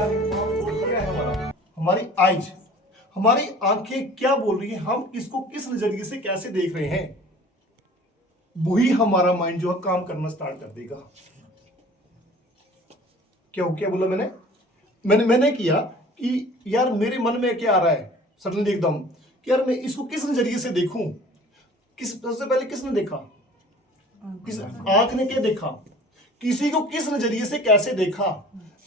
क्या है हमारी आइज, हमारी आंखें क्या बोल रही है, हम किसको किस नजरिए से कैसे देख रहे हैं, वही हमारा माइंड जो है काम करना स्टार्ट कर देगा। क्या बोला मैंने किया कि यार मेरे मन में क्या आ रहा है सडनली एकदम कि यार मैं इसको किस नजरिए से देखूं। सबसे पहले किसने देखा, आंख ने क्या देखा, किसी को किस नजरिए से कैसे देखा।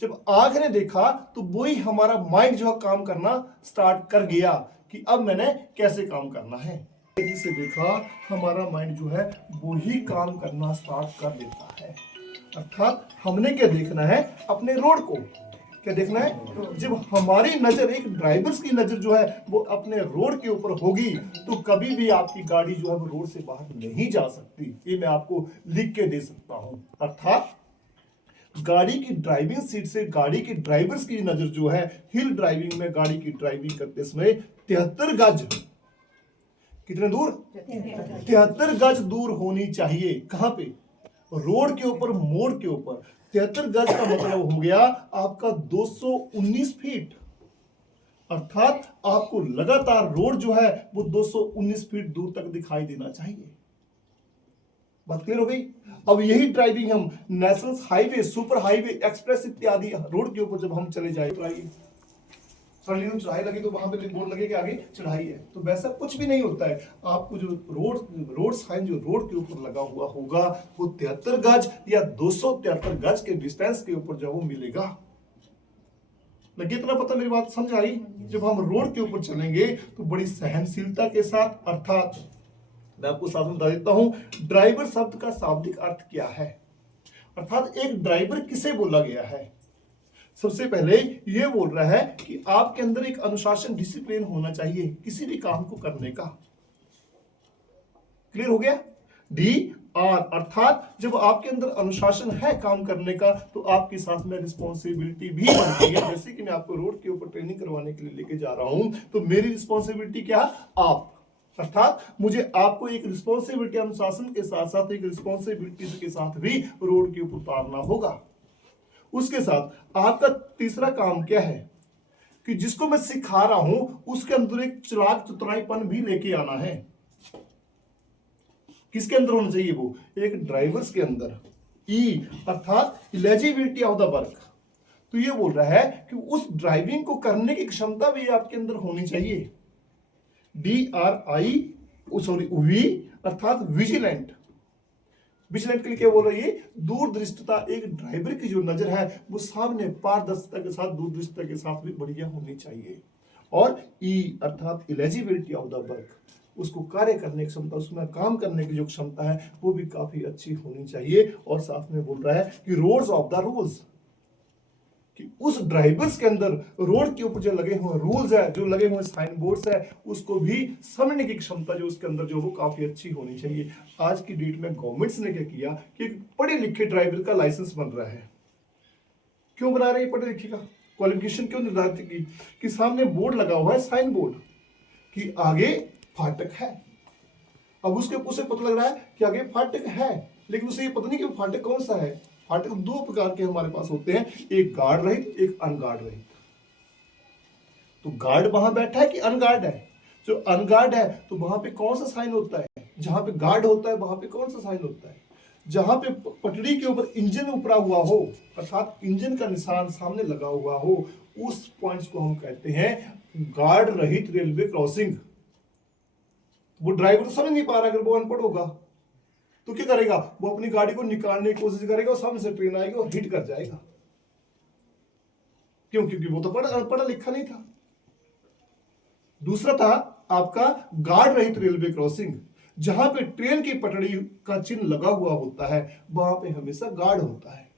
जब आंख ने देखा तो वही हमारा माइंड जो है काम करना स्टार्ट कर गया कि अब मैंने कैसे काम करना है। से देखा हमारा माइंड जो है वही काम करना स्टार्ट कर देता है। अर्थात हमने क्या देखना है, अपने रोड को क्या देखना है। जब हमारी नजर, एक ड्राइवर्स की नजर जो है वो अपने रोड के ऊपर होगी तो कभी भी आपकी गाड़ी जो है वो रोड से बाहर नहीं जा सकती। ये मैं आपको लिख के दे सकता हूं। अर्थात गाड़ी की ड्राइविंग सीट से गाड़ी के ड्राइवर्स की नजर जो है हिल ड्राइविंग में गाड़ी की ड्राइविंग करते समय 73 गज, कितने दूर, 73 गज दूर होनी चाहिए। कहां पे, रोड के ऊपर, मोड़ के ऊपर। 73 गज का मतलब हो गया आपका 219 फीट। अर्थात आपको लगातार रोड जो है वो 219 फीट दूर तक दिखाई देना चाहिए। बात क्लियर हो गई। अब यही ड्राइविंग हम national highway, super highway, express इत्यादि रोड के ऊपर जब हम चले जाए चढ़ाई लगी तो वहां पे बोर्ड लगे कि आगे चढ़ाई है, तो वैसा कुछ भी नहीं होता है। आपको जो रोड साइन जो रोड के ऊपर लगा हुआ होगा वो 73 गज या 273 गज के डिस्टेंस के ऊपर जब वो मिलेगा। लगे इतना पता, मेरी बात समझ आई। जब हम रोड के ऊपर चलेंगे तो बड़ी सहनशीलता के साथ, अर्थात मैं आपको साथ में बता देता हूं ड्राइवर शब्द का शाब्दिक अर्थ क्या है। अर्थात एक ड्राइवर किसे बोला गया है, सबसे पहले यह बोल रहा है कि आपके अंदर एक अनुशासन, डिसिप्लिन होना चाहिए किसी भी काम को करने का। क्लियर हो गया। DR अर्थात जब आपके अंदर अनुशासन है काम करने का तो आपके साथ में रिस्पॉन्सिबिलिटी भी बनती है। जैसे कि मैं आपको रोड के ऊपर ट्रेनिंग करवाने के लिए लेके जा रहा हूं तो मेरी रिस्पॉन्सिबिलिटी क्या, आप, अर्थात मुझे आपको एक रिस्पॉन्सिबिलिटी, अनुशासन के साथ साथ एक रिस्पॉन्सिबिलिटी के साथ भी रोड के ऊपर उतारना होगा। उसके साथ आपका तीसरा काम क्या है कि जिसको मैं सिखा रहा हूं उसके अंदर एक चालाक चतुराईपन भी लेके आना है। किसके अंदर होना चाहिए वो, एक ड्राइवर्स के अंदर। E अर्थात इलिजिबिलिटी ऑफ द वर्क, तो ये बोल रहा है कि उस ड्राइविंग को करने की क्षमता भी आपके अंदर होनी चाहिए। V अर्थात विजिलेंट। विजिलेंट के लिए क्या बोल रही है, दूरदृष्टता। एक ड्राइवर की जो नजर है वो सामने पारदर्शिता के साथ, दूरदृष्टता के साथ भी बढ़िया होनी चाहिए। और E अर्थात इलिजिबिलिटी ऑफ द वर्क, उसको कार्य करने की क्षमता, उसमें काम करने की जो क्षमता है वो भी काफी अच्छी होनी चाहिए। और साथ में बोल रहा है कि रोड्स ऑफ द रूल्स, कि उस ड्राइवर्स के अंदर रोड के ऊपर जो लगे हुए रूल्स है, जो लगे हुए साइन बोर्ड्स है, उसको भी समझने की क्षमता जो उसके अंदर जो वो काफी अच्छी होनी चाहिए। आज की डेट में गवर्नमेंट्स ने क्या किया कि पढ़े लिखे ड्राइवर का लाइसेंस बन रहा है। क्यों बना रहे हैं पढ़े लिखे का, क्वालिफिकेशन क्यों निर्धारित की कि सामने बोर्ड लगा हुआ है, साइन बोर्ड, कि आगे फाटक है। अब उसे पता लग रहा है कि आगे फाटक है, लेकिन उसे ये पता नहीं कि वो फाटक कौन सा है। फाटक दो प्रकार के हमारे पास होते हैं, एक गार्ड रहित, एक अनगार्ड रहित। तो गार्ड वहां बैठा है कि अनगार्ड है। जो अनगार्ड है तो वहां पे कौन सा साइन होता है, जहां पे गार्ड होता है वहां पे कौन सा साइन होता है, जहां पे पटड़ी के ऊपर इंजन उपड़ा हुआ हो, अर्थात इंजन का निशान सामने लगा हुआ हो, उस पॉइंट्स को हम कहते हैं गार्ड रहित रेलवे क्रॉसिंग। वो ड्राइवर तो समझ नहीं पा रहा, अगर वो अनपढ़ होगा तो क्या करेगा, वो अपनी गाड़ी को निकालने की कोशिश करेगा और सामने से ट्रेन आएगी और हिट कर जाएगा। क्यों, क्योंकि वो तो पढ़ा लिखा नहीं था। दूसरा था आपका गार्ड रहित रेलवे क्रॉसिंग, जहां पे ट्रेन की पटड़ी का चिन्ह लगा हुआ होता है वहां पे हमेशा गार्ड होता है,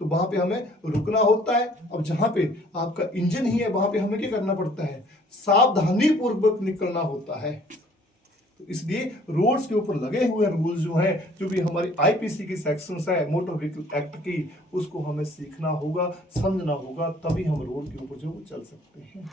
तो वहां पे हमें रुकना होता है। अब जहां पे आपका इंजन ही है वहां पे हमें क्या करना पड़ता है, सावधानी पूर्वक निकलना होता है। तो इसलिए रोड्स के ऊपर लगे हुए रूल्स जो हैं, जो भी हमारी आईपीसी की सेक्शंस है, मोटर व्हीकल एक्ट की, उसको हमें सीखना होगा, समझना होगा, तभी हम रोड के ऊपर जो चल सकते हैं।